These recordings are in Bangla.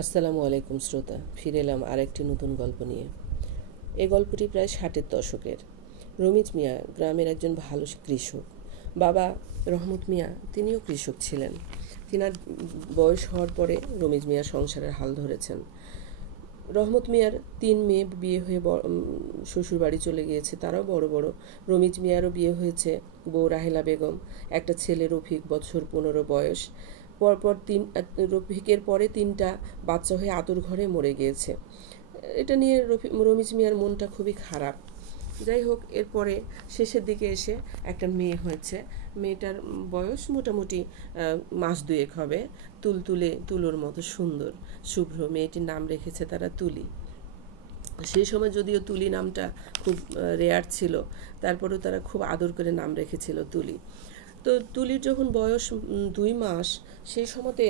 আসসালামু আলাইকুম শ্রোতা, ফিরে এলাম আরেকটি নতুন গল্প নিয়ে। এই গল্পটি প্রায় 60-এর দশকের। রমিজ মিয়া গ্রামের একজন ভালো কৃষক। বাবা রহমত মিয়া তিনিও কৃষক ছিলেন। তিনার বয়স হওয়ার পরে রমিজ মিয়া সংসারের হাল ধরেছেন। রহমত মিয়ার 3 মেয়ে বিয়ে হয়ে শ্বশুর বাড়ি চলে গিয়েছে, তারাও বড় বড়। রমিজ মিয়ারও বিয়ে হয়েছে, বউ রাহেলা বেগম, একটা ছেলে রফিক, বছর 15 বয়স। পরপর রফিকের পরে 3টা বাচ্চা হয়ে আতুর ঘরে মরে গিয়েছে। এটা নিয়ে রমিজ মিয়ার মনটা খুবই খারাপ। যাই হোক, এরপরে শেষের দিকে এসে একটা মেয়ে হয়েছে। মেয়েটার বয়স মোটামুটি মাস 2 হবে। তুলোর মতো সুন্দর, শুভ্র। মেয়েটির নাম রেখেছে তারা তুলি। সেই সময় যদিও তুলি নামটা খুব রেয়ার ছিল, তারপরেও তারা খুব আদর করে নাম রেখেছিল তুলি। তো তুলির যখন বয়স 2 মাস, সেই সময়তে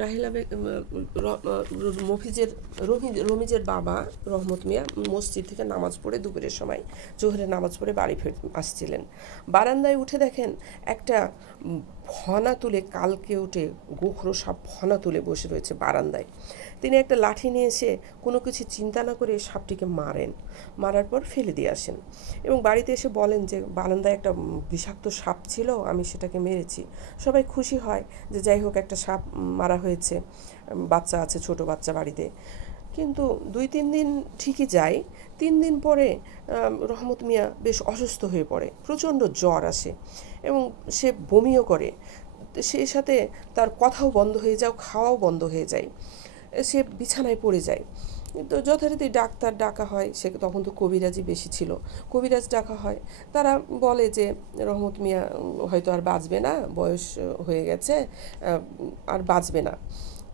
রাহেলা রমিজের বাবা রহমত মিয়া মসজিদ থেকে নামাজ পড়ে দুপুরের সময় জোহরের নামাজ পড়ে বাড়ি আসছিলেন। বারান্দায় উঠে দেখেন একটা ফনা তুলে, কালকে উঠে গোখরো সাপ ফনা তুলে বসে রয়েছে বারান্দায়। তিনি একটা লাঠি নিয়ে এসে কোনো কিছু চিন্তা না করে সাপটিকে মারার পর ফেলে দিয়ে আসেন এবং বাড়িতে এসে বলেন যে বারান্দায় একটা বিষাক্ত সাপ ছিল, আমি সেটাকে মেরেছি। সবাই খুশি হয় যে যাই হোক, একটা সাপ মারা হয়েছে, বাচ্চা আছে, ছোট বাচ্চা বাড়িতে। কিন্তু 2-3 দিন ঠিকই যায়। 3 দিন পরে রহমত মিয়া বেশ অসুস্থ হয়ে পড়ে, প্রচণ্ড জ্বর আসে এবং সে বমিও করে। সেই সাথে তার কথাও বন্ধ হয়ে যায়, খাওয়াও বন্ধ হয়ে যায়, সে বিছানায় পড়ে যায়। তো যথারীতি ডাক্তার ডাকা হয়। সে তখন তো কবিরাজি বেশি ছিল, কবিরাজ ডাকা হয়। তারা বলে যে রহমত মিয়া হয়তো আর বাঁচবে না, বয়স হয়ে গেছে, আর বাঁচবে না।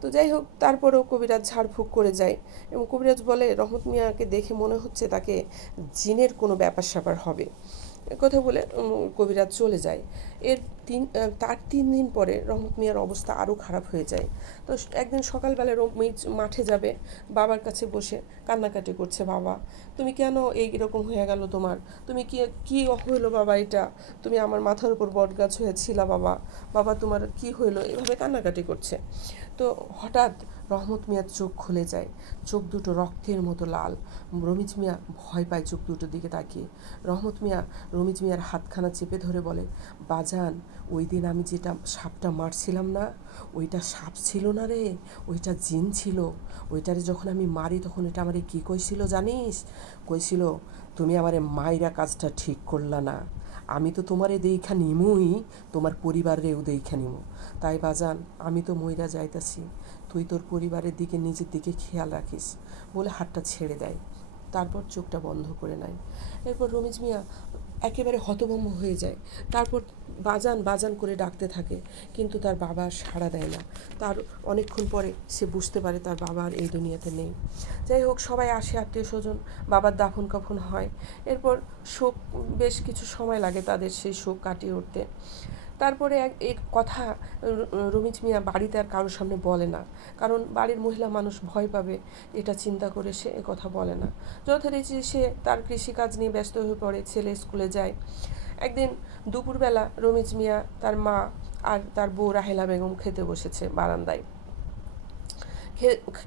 তো যাই হোক, তারপরেও কবিরাজ ঝাড়ফুঁক করে যায় এবং কবিরাজ বলে রহমত মিয়াকে দেখে মনে হচ্ছে তাকে জিনের কোনো ব্যাপার স্যাপার হবে। কথা বলে কবিরাজ চলে যায়। তার 3 দিন পরে রহমত মিয়ার অবস্থা আরও খারাপ হয়ে যায়। তো একদিন সকালবেলা রমিজ মাঠে যাবে, বাবার কাছে বসে কান্নাকাটি করছে, বাবা তুমি কেন এইরকম হয়ে গেল তোমার, তুমি কি হইলো বাবা, এটা তুমি আমার মাথার উপর বটগাছ হয়েছিলা বাবা, বাবা তোমার কি হইলো, এভাবে কান্নাকাটি করছে। তো হঠাৎ রহমত মিয়ার চোখ খুলে যায়, চোখ দুটো রক্তের মতো লাল। রমিজ মিয়া ভয় পায় চোখ দুটোর দিকে তাকিয়ে। রমিজ মিয়ার হাতখানা চেপে ধরে বলে, বাজান, ওই দিন আমি যেটা সাপটা মারছিলাম না, ওইটা সাপ ছিল না রে, ওইটা জিন ছিল। ওইটারে যখন আমি মারি তখন এটা আমারে কী কইছিল জানিস? কইছিল, তুমি আমারে মাইরা কাজটা ঠিক করলা না, আমি তো তোমারে দেইখা নিমুই, তোমার পরিবারেও দেইখা নিমু। তাই বাজান, আমি তো মইরা যাইতাছি, তুই তোর পরিবারের দিকে, নিজের দিকে খেয়াল রাখিস, বলে হাতটা ছেড়ে দেয়। তারপর চোখটা বন্ধ করে নেয়। এরপর রমিজ মিয়া একেবারে হতভম্ব হয়ে যায়। তারপর বাজান বাজান করে ডাকতে থাকে, কিন্তু তার বাবা সাড়া দেয় না। তার অনেকক্ষণ পরে সে বুঝতে পারে তার বাবা আর এই দুনিয়াতে নেই। যাই হোক, সবাই আসে, আত্মীয় স্বজন, বাবার দাফন কাফন হয়। এরপর শোক, বেশ কিছু সময় লাগে তাদের সেই শোক কাটিয়ে উঠতে। তারপরে এই কথা রমিজ মিয়া বাড়িতে আর কারোর সামনে বলে না, কারণ বাড়ির মহিলা মানুষ ভয় পাবে, এটা চিন্তা করে সে কথা বলে না। যথারীতি সে তার কৃষিকাজ নিয়ে ব্যস্ত হয়ে পড়ে, ছেলে স্কুলে যায়। একদিন দুপুরবেলা রমিজ মিয়া, তার মা আর তার বউ রাহেলা বেগম খেতে বসেছে বারান্দায়।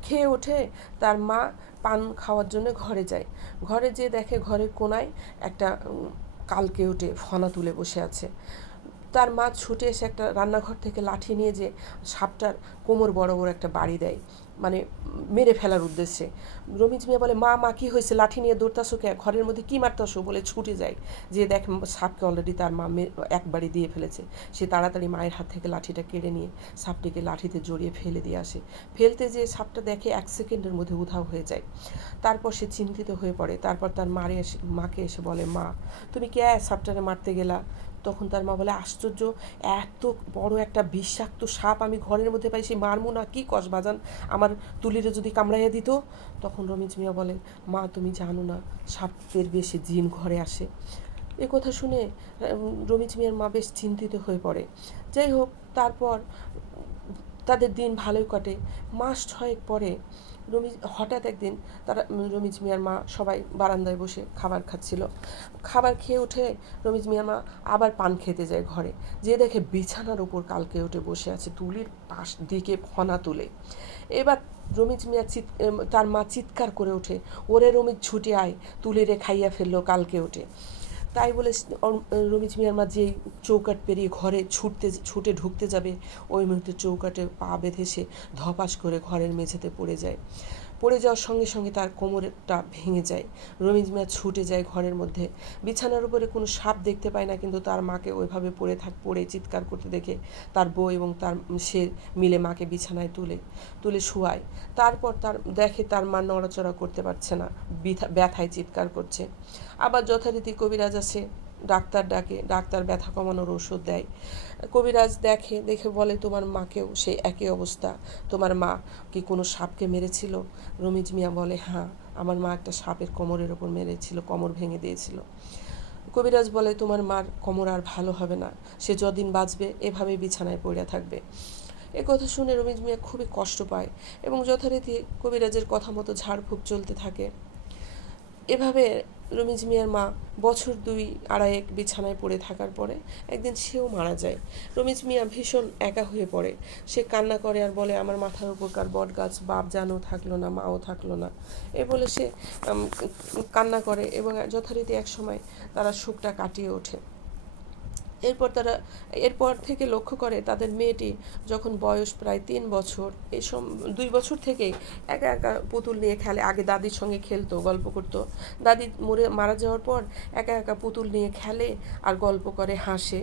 খেয়ে ওঠে তার মা পান খাওয়ার জন্য ঘরে যায়। ঘরে যেয়ে দেখে ঘরের কোনায় একটা কালকে উঠে ফনা তুলে বসে আছে। তার মা ছুটে এসে একটা রান্নাঘর থেকে লাঠি নিয়ে যে সাপটার কোমর বড় বড় একটা বাড়ি দেয়, মানে মেরে ফেলার উদ্দেশ্যে। রমিজ মিয়া বলে, মা মা কী হয়েছে, লাঠি নিয়ে দৌড়তাছো কে, ঘরের মধ্যে কী মারতাছো, বলে ছুটে যায়। যে দেখে সাপকে অলরেডি তার মা এক বাড়ি দিয়ে ফেলেছে। সে তাড়াতাড়ি মায়ের হাত থেকে লাঠিটা কেড়ে নিয়ে সাপটিকে লাঠিতে জড়িয়ে ফেলে দিয়ে আসে। ফেলতে যে সাপটা দেখে 1 সেকেন্ডের মধ্যে উধাও হয়ে যায়। তারপর সে চিন্তিত হয়ে পড়ে। তারপর তার মাকে এসে বলে, মা তুমি কে সাপটারে মারতে গেলা? তখন তার মা বলে, আশ্চর্য, এত বড় একটা বিষাক্ত সাপ আমি ঘরের মধ্যে পাই, সেই মারমু না, কি কস বাজান, আমার তুলিরে যদি কামড়াইয়া দিত? তখন রমিজ মিয়া বলে, মা তুমি জানো না, সাপের বেশি জিন ঘরে আসে। এ কথা শুনে রমিজ মিয়ার মা বেশ চিন্তিত হয়ে পড়ে। যাই হোক, তারপর তাদের দিন ভালোই কাটে। মাস 6 পরে হঠাৎ একদিন রমিজ মিয়ার মা সবাই বারান্দায় বসে খাবার খাচ্ছিল। খাবার খেয়ে উঠে রমিজ মিয়ার মা আবার পান খেতে যায় ঘরে, যে দেখে বিছানার উপর কালকে উঠে বসে আছে, তুলির পাশ দিকে ফনা তুলে। এবার রমিজ মিয়া তার মা চিৎকার করে ওঠে, ওরে রমিজ ছুটে আয়, তুলিরে খাইয়া ফেললো কালকে ওঠে। তাই বলে রমিজ মিয়ার মা যেই চৌকাঠ পেরিয়ে ঘরে ছুটে ঢুকতে যাবে, ওই মুহূর্তে চৌকাঠে পা বেঁধে সে ধপাস করে ঘরের মেঝেতে পড়ে যায়। পড়ে যাওয়ার সঙ্গে সঙ্গে তার কোমরটা ভেঙে যায়। রমিজ মিয়া ছুটে যায় ঘরের মধ্যে, বিছানার উপরে কোনো সাপ দেখতে পায় না, কিন্তু তার মাকে ওইভাবে পড়ে চিৎকার করতে দেখে তার বউ এবং সে মিলে মাকে বিছানায় তুলে শোয়ায়। তারপর দেখে তার মা নড়াচড়া করতে পারছে না, ব্যথায় চিৎকার করছে। আবার যথারীতি কবিরাজ আসে, ডাক্তার ডাকে, ডাক্তার ব্যথা কমানোর ওষুধ দেয়। কবিরাজ দেখে বলে, তোমার মাকেও সেই একই অবস্থা, তোমার মা কি কোনো সাপকে মেরেছিল? রমিজ মিয়া বলে, হ্যাঁ, আমার মা একটা সাপের কোমরের ওপর মেরেছিল, কোমর ভেঙে দিয়েছিল। কবিরাজ বলে, তোমার মার কোমর আর ভালো হবে না, সে যদিন বাঁচবে এভাবেই বিছানায় পড়ে থাকবে। এ কথা শুনে রমিজ মিয়া খুবই কষ্ট পায় এবং যথারীতি কবিরাজের কথা মতো ঝাড়ফুঁক চলতে থাকে। এভাবে রমিজ মিয়ার মা বছর 2-2.5 বিছানায় পড়ে থাকার পরে একদিন সেও মারা যায়। রমিজ মিয়া ভীষণ একা হয়ে পড়ে। সে কান্না করে আর বলে, আমার মাথার উপরকার বট গাছ বাপ জানও থাকলো না, মাও থাকলো না। এ বলে সে কান্না করে এবং যথারীতি এক সময় তারা শোকটা কাটিয়ে ওঠে। এরপর থেকে লক্ষ্য করে তাদের মেয়েটি যখন বয়স প্রায় 3 বছর, 2 বছর থেকে একা একা পুতুল নিয়ে খেলে। আগে দাদির সঙ্গে খেলতো, গল্প করতো। দাদি মারা যাওয়ার পর একা একা পুতুল নিয়ে খেলে আর গল্প করে, হাসে।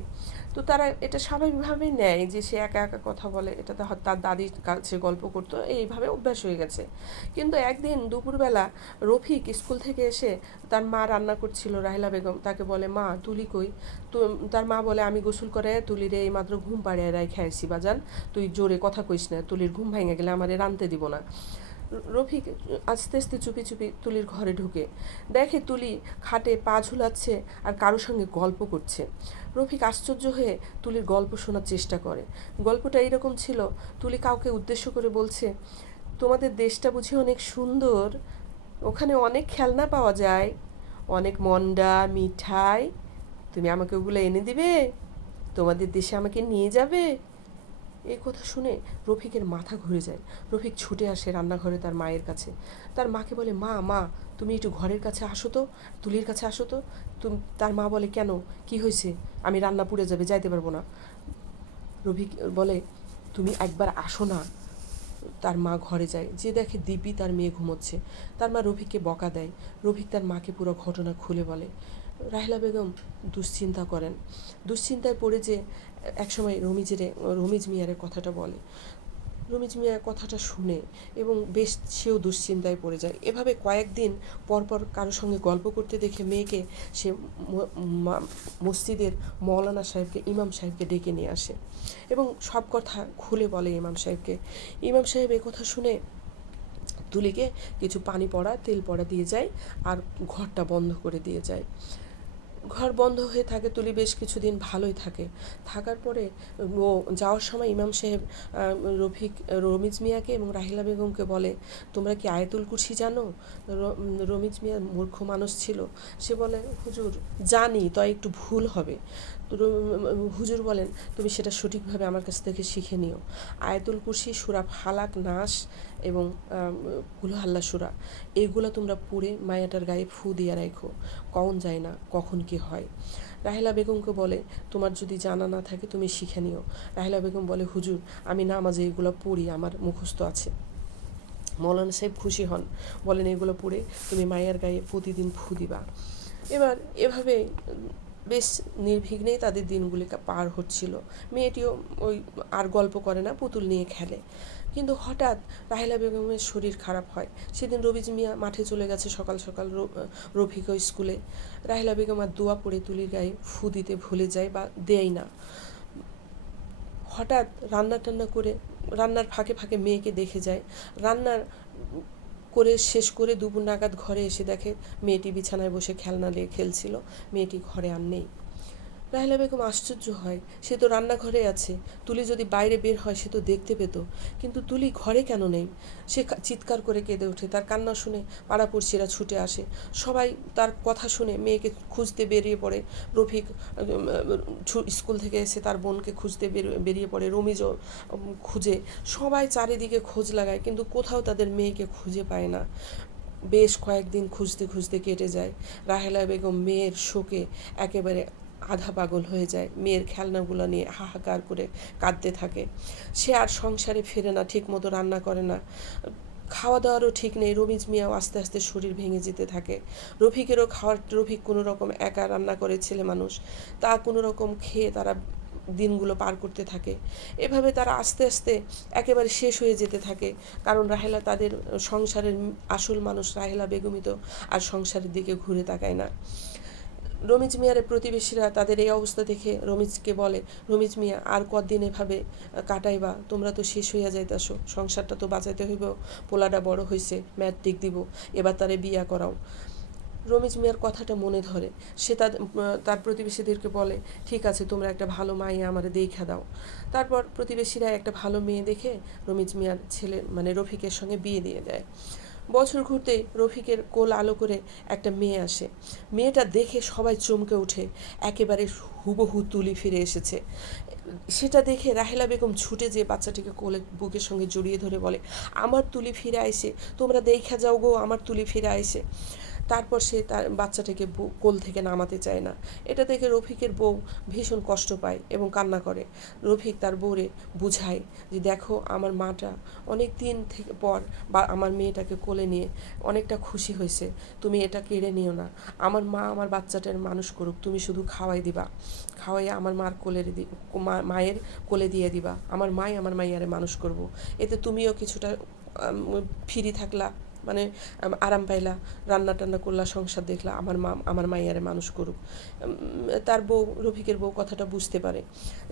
তো তারা এটা স্বাভাবিকভাবেই নেয় যে সে একা একা কথা বলে, এটা তার দাদির কাছে গল্প করতো, এইভাবে অভ্যাস হয়ে গেছে। কিন্তু একদিন দুপুরবেলা রফিক স্কুল থেকে এসে তার মা রান্না করছিল, রাহিলা বেগম, তাকে বলে, মা তুলি কই? তো তার মা বলে, আমি গোসল করে তুলিরে এই মাত্র ঘুম পাড়িয়ে রাখে আসছি বাজান, তুই জোরে কথা কইস না, তুলির ঘুম ভেঙে গেলে আমারে রানতে দিব না। রফিক আস্তে আস্তে চুপি চুপি তুলির ঘরে ঢুকে দেখে তুলি খাটে পা ঝুলাচ্ছে আর কারোর সঙ্গে গল্প করছে। রফিক আশ্চর্য হয়ে তুলির গল্প শোনার চেষ্টা করে। গল্পটা এইরকম ছিল, তুলি কাউকে উদ্দেশ্য করে বলছে, তোমাদের দেশটা বুঝি অনেক সুন্দর, ওখানে অনেক খেলনা পাওয়া যায়, অনেক মন্ডা মিঠাই, তুমি আমাকে ওগুলো এনে দিবে, তোমাদের দেশে আমাকে নিয়ে যাবে। এই কথা শুনে রফিকের মাথা ঘুরে যায়। রফিক ছুটে আসে রান্নাঘরে তার মায়ের কাছে, তার মাকে বলে, মা তুমি একটু ঘরের কাছে আসো তো, তুলির কাছে আসো তো। তার মা বলে, কেন, কি হয়েছে? আমি রান্না পুড়ে যাবে, যাইতে পারবো না। রফিক বলে, তুমি একবার আসো না। তার মা ঘরে যায়, যে দেখে দিব্যি তার মেয়ে ঘুমোচ্ছে। তার মা রফিককে বকা দেয়। রফিক তার মাকে পুরো ঘটনা খুলে বলে। রাহিলা বেগম দুশ্চিন্তায় পড়ে যে একসময় রমিজ মিয়ারের কথাটা বলে। রমিজ মিয়া কথাটা শুনে এবং বেশ সেও দুশ্চিন্তায় পড়ে যায়। এভাবে কয়েকদিন পরপর কারোর সঙ্গে গল্প করতে দেখে মেয়েকে সে মসজিদের মৌলানা সাহেবকে, ইমাম সাহেবকে ডেকে নিয়ে আসে এবং সব কথা খুলে বলে ইমাম সাহেবকে। ইমাম সাহেব এ কথা শুনে তুলিকে কিছু পানি পড়া, তেল পড়া দিয়ে যায় আর ঘরটা বন্ধ করে দিয়ে যায়। ঘর বন্ধ হয়ে থাকে, তুলি বেশ কিছুদিন ভালোই থাকে। থাকার পরে ও যাওয়ার সময় ইমাম সাহেব রমিজ মিয়াকে এবং রাহিলা বেগমকে বলে, তোমরা কি আয়াতুল কুরসি জানো? রমিজ মিয়া মূর্খ মানুষ ছিল, সে বলে, হুজুর জানি, তাই একটু ভুল হবে। হুজুর বলেন, তুমি সেটা সঠিকভাবে আমার কাছ থেকে শিখে নিও। আয়াতুল কুরসি, সূরা ফালাক, নাস এবং কুল হাল্লা সূরা, এইগুলো তোমরা পড়ে মায়াটার গায়ে ফু দিয়ে রাখো, কখন যায় না, কখন কি হয়। রাহিলা বেগমকে বলে, তোমার যদি জানা না থাকে তুমি শিখে নিও। রাহিলা বেগম বলে, হুজুর আমি নামাজে এগুলো পড়ি, আমার মুখস্থ আছে। মৌলানা সাহেব খুশি হন, বলেন, এগুলো পড়ে তুমি মায়ের গায়ে প্রতিদিন ফু দিবা। এবার এভাবে বেশ নির্বিঘ্নেই তাদের দিনগুলি পার হচ্ছিল। মেয়েটিও আর গল্প করে না, পুতুল নিয়ে খেলে। কিন্তু হঠাৎ রাহিলা বেগমের শরীর খারাপ হয়। সেদিন রমিজ মিয়া মাঠে চলে গেছে সকাল সকাল, রফিকও স্কুলে। রাহিলা বেগম আর দোয়া পড়ে তুলির গায়ে ফু দিতে ভুলে যায় বা দেয় না। হঠাৎ রান্নার ফাঁকে ফাঁকে মেয়েকে দেখে যায়। রান্নার করে শেষ করে দুপুর নাগাদ ঘরে এসে দেখে মেয়েটি বিছানায় বসে খেলনা নিয়ে খেলছিল। মেয়েটি ঘরে আর নেই। রাহেলা বেগম আশ্চর্য হয়, সে তো রান্নাঘরে আছে, তুলি যদি বাইরে বের হয় সে তো দেখতে পেত, কিন্তু তুলি ঘরে কেন নেই? সে চিৎকার করে কেঁদে ওঠে। তার কান্না শুনে পাড়াপড়শিরা ছুটে আসে। সবাই তার কথা শুনে মেয়েকে খুঁজতে বেরিয়ে পড়ে। রফিক স্কুল থেকে এসে তার বোনকে খুঁজতে বেরিয়ে পড়ে। রমিজও খুঁজে। সবাই চারিদিকে খোঁজ লাগায়, কিন্তু কোথাও তাদের মেয়েকে খুঁজে পায় না। বেশ কয়েকদিন খুঁজতে খুঁজতে কেটে যায়। রাহেলা বেগম মেয়ের শোকে একেবারে আধা পাগল হয়ে যায়। মেয়ের খেলনাগুলো নিয়ে হাহাকার করে কাঁদতে থাকে। সে আর সংসারে ফেরে না, ঠিক মতো রান্না করে না, খাওয়া দাওয়ারও ঠিক নেই। রমিজ মিয়াও আস্তে আস্তে শরীর ভেঙে যেতে থাকে। রফিক কোনো রকম একা রান্না করে, ছেলে মানুষ, তা কোনো রকম খেয়ে তারা দিনগুলো পার করতে থাকে। এভাবে তারা আস্তে আস্তে একেবারে শেষ হয়ে যেতে থাকে। কারণ রাহেলা তাদের সংসারের আসল মানুষ রাহেলা বেগমই তো আর সংসারের দিকে ঘুরে তাকায় না। রমিজ মিয়ার প্রতিবেশীরা তাদের এই অবস্থা দেখে রমিজকে বলে, রমিজ মিয়া আর কদিন এভাবে কাটাইবা? তোমরা তো শেষ হইয়া যাইতাছো, সংসারটা তো বাঁচাইতে হইব, পোলাটা বড় হয়েছে, ম্যাট্রিক দিব, এবার তারে বিয়া করাও। রমিজ মিয়ার কথাটা মনে ধরে। সে তার প্রতিবেশীদেরকে বলে, ঠিক আছে, তোমরা একটা ভালো মাইয়া আমারে দেখা দাও। তারপর প্রতিবেশীরা একটা ভালো মেয়ে দেখে রমিজ মিয়ার ছেলে মানে রফিকের সঙ্গে বিয়ে দিয়ে দেয়। বছর ঘুরতে রফিকের কোল আলো করে একটা মেয়ে আসে। মেয়েটা দেখে সবাই চমকে ওঠে, একেবারে হুবহু তুলি ফিরে এসেছে। সেটা দেখে রাহেলা বেগম ছুটে যেয়ে বাচ্চাটিকে কোলে বুকের সঙ্গে জড়িয়ে ধরে বলে, আমার তুলি ফিরে আইছে, তোমরা দেখা যাও গো, আমার তুলি ফিরে আইছে। তারপর সে তার বাচ্চাটাকে কোল থেকে নামাতে চায় না। এটা দেখে রফিকের বউ ভীষণ কষ্ট পায় এবং কান্না করে। রফিক তার বউরে বুঝায় যে, দেখো, আমার মাটা অনেক দিন থেকে পর বা আমার মেয়েটাকে কোলে নিয়ে অনেকটা খুশি হয়েছে, তুমি এটা কেড়ে নিও না। আমার মা আমার বাচ্চাটার মানুষ করুক, তুমি শুধু খাওয়াই দিবা, খাওয়াইয়া আমার মায়ের কোলে দিয়ে দিবা, আমার মাই আমার মাইয়ারে মানুষ করব। এতে তুমিও কিছুটা ফ্রি থাকলা, মানে আরাম পাইলা, রান্না টান্না করলা, সংসার দেখলা, আমার মাইয়ারে মানুষ করুক। তার বউ, রফিকের বউ কথাটা বুঝতে পারে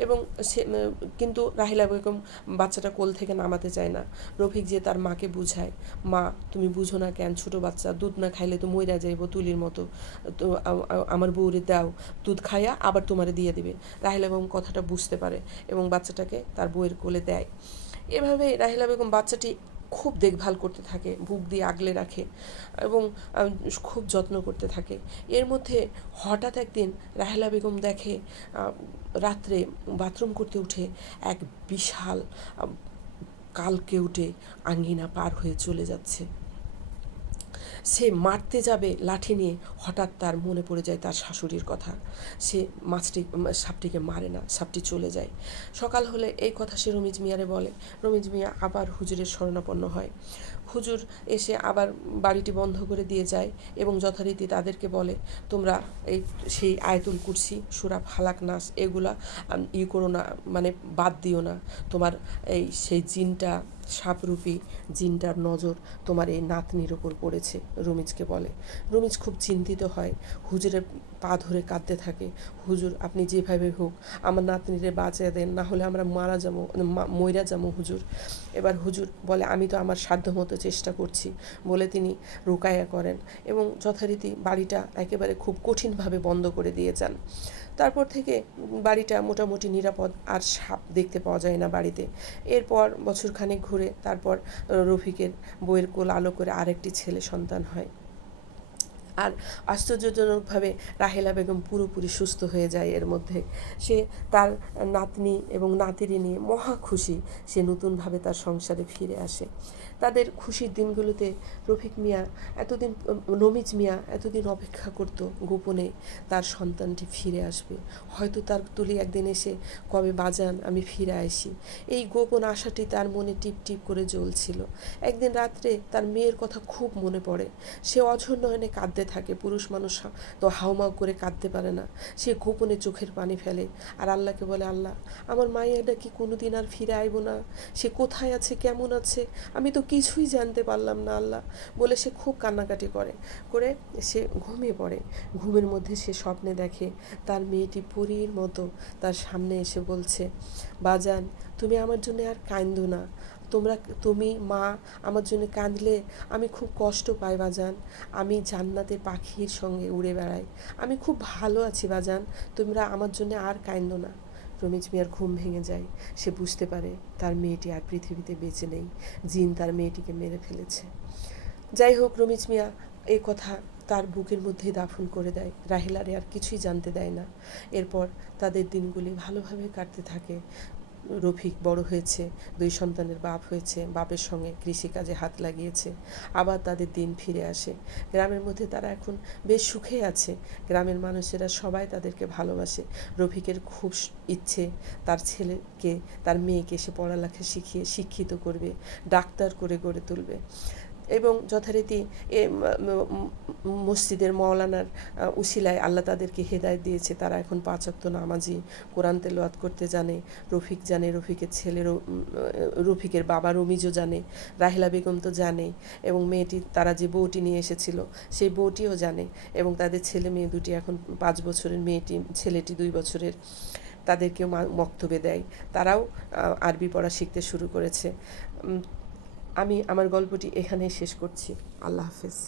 এবং সে কিন্তু রাহিলা বেগম বাচ্চাটা কোল থেকে নামাতে চায় না। রফিক যে তার মাকে বুঝায়, মা তুমি বুঝো না কেন, ছোটো বাচ্চা দুধ না খাইলে তো মইরা যাইব তুলির মতো, তো আমার বউরে দাও, দুধ খাইয়া আবার তোমারে দিয়ে দিবে। রাহিলা বেগম কথাটা বুঝতে পারে এবং বাচ্চাটাকে তার বউয়ের কোলে দেয়। এভাবে রাহিলা বেগম বাচ্চাটি খুব দেখভাল করতে থাকে, বুক দিয়ে আগলে রাখে এবং খুব যত্ন করতে থাকে। এর মধ্যে হঠাৎ একদিন রাহেলা বেগম দেখে রাত্রে বাথরুম করতে উঠে এক বিশাল কালকে উঠে আঙ্গিনা পার হয়ে চলে যাচ্ছে। সে মারতে যাবে লাঠি নিয়ে, হঠাৎ তার মনে পড়ে যায় তার শাশুড়ির কথা। সে সাপটিকে মারে না, সাপটি চলে যায়। সকাল হলে এই কথা সে রমিজ মিয়ারে বলে। রমিজ মিয়া আবার হুজুরের শরণাপন্ন হয়। হুজুর এসে আবার বাড়িটি বন্ধ করে দিয়ে যায় এবং যথারীতি তাদেরকে বলে, তোমরা সেই আয়াতুল কুরসি, সূরা ফালাক, নাস এগুলা করো না, মানে বাদ দিও না। তোমার সেই জিনটা, সাপরূপী জিনটার নজর তোমার এই নাতনির ওপর পড়েছে, রমিজকে বলে। রমিজ খুব চিন্তিত হয়, হুজুরের পা ধরে কাঁদতে থাকে, হুজুর আপনি যেভাবে হোক আমার নাতনিরে বাঁচিয়ে দেন, না হলে আমরা মইরা যাবো হুজুর। এবার হুজুর বলে, আমি তো আমার সাধ্যমতো চেষ্টা করছি বলে তিনি রুকায়া করেন এবং যথারীতি বাড়িটা একেবারে খুব কঠিনভাবে বন্ধ করে দিয়ে যান। তারপর থেকে বাড়িটা মোটামুটি নিরাপদ, আর সাপ দেখতে পাওয়া যায় না বাড়িতে। এরপর বছরখানেক ঘুরে তারপর রফিকের বইয়ের কোল আলো করে আরেকটি ছেলে সন্তান হয়। আর আশ্চর্যজনকভাবে রাহেলা বেগম পুরোপুরি সুস্থ হয়ে যায়। এর মধ্যে সে তার নাতনি এবং নাতিরি নিয়ে মহা খুশি, সে নতুনভাবে তার সংসারে ফিরে আসে। তাদের খুশির দিনগুলোতে রমিজ মিয়া এতদিন অপেক্ষা করত গোপনে তার সন্তানটি ফিরে আসবে, হয়তো তার তুলি একদিন এসে কবে বাজান আমি ফিরে আসি, এই গোপন আশাটি তার মনে টিপ টিপ করে জ্বলছিল। একদিন রাত্রে তার মেয়ের কথা খুব মনে পড়ে। সে অঝোর নয়নে কাঁদতে থাকে। পুরুষ মানুষ তো হাউমাউ করে কাঁদতে পারে না। সে গোপনে চোখের পানি ফেলে আর আল্লাহকে বলে, আল্লাহ আমার মায়েরটা কি কোনোদিন আর ফিরে আইব না? সে কোথায় আছে, কেমন আছে, আমি তো কিছুই জানতে পারলাম না আল্লাহ, বলে সে খুব কান্নাকাটি করে সে ঘুমিয়ে পড়ে। ঘুমের মধ্যে সে স্বপ্নে দেখে তার মেয়েটি পরীর মতো তার সামনে এসে বলছে, বাজান তুমি আমার জন্য আর কান্দো না, তুমি মা আমার জন্য কাঁদলে আমি খুব কষ্ট পাই বাজান, আমি জান্নাতের পাখির সঙ্গে উড়ে বেড়াই, আমি খুব ভালো আছি বাজান, তোমরা আমার জন্য আর কাঁদো না। রমিজ মিয়ার ঘুম ভেঙে যায়। সে বুঝতে পারে তার মেয়েটি আর পৃথিবীতে বেঁচে নেই, জিন তার মেয়েটিকে মেরে ফেলেছে। যাই হোক, রমিজ মিয়া এই কথা তার বুকের মধ্যেই দাফন করে দেয়, রাহিলারে আর কিছুই জানতে দেয় না। এরপর তাদের দিনগুলি ভালোভাবে কাটতে থাকে। রফিক বড় হয়েছে, 2 সন্তানের বাপ হয়েছে, বাপের সঙ্গে কৃষিকাজে হাত লাগিয়েছে। আবার তাদের দিন ফিরে আসে। গ্রামের মধ্যে তারা এখন বেশ সুখে আছে। গ্রামের মানুষেরা সবাই তাদেরকে ভালোবাসে। রফিকের খুব ইচ্ছে তার ছেলেকে, তার মেয়েকে সে পড়ালেখা শিখিয়ে শিক্ষিত করবে, ডাক্তার করে গড়ে তুলবে। এবং যথারীতি মসজিদের মওলানার উসিলায় আল্লাহ তাদেরকে হেদায়েত দিয়েছে। তারা এখন 5 ওয়াক্ত নামাজি, কোরআন তেলাওয়াত করতে জানে। রফিক জানে, রফিকের ছেলেরও, রফিকের বাবা রমিজও জানে, রাহিলা বেগম তো জানে, এবং মেয়েটি, তারা যে বউটি নিয়ে এসেছিল সেই বউটিও জানে। এবং তাদের ছেলে মেয়ে দুটি এখন 5 বছরের, ছেলেটি 2 বছরের, তাদেরকেও মক্তবে দেয়। তারাও আরবি পড়া শিখতে শুরু করেছে। আমি আমার গল্পটি এখানেই শেষ করছি। আল্লাহ হাফেজ।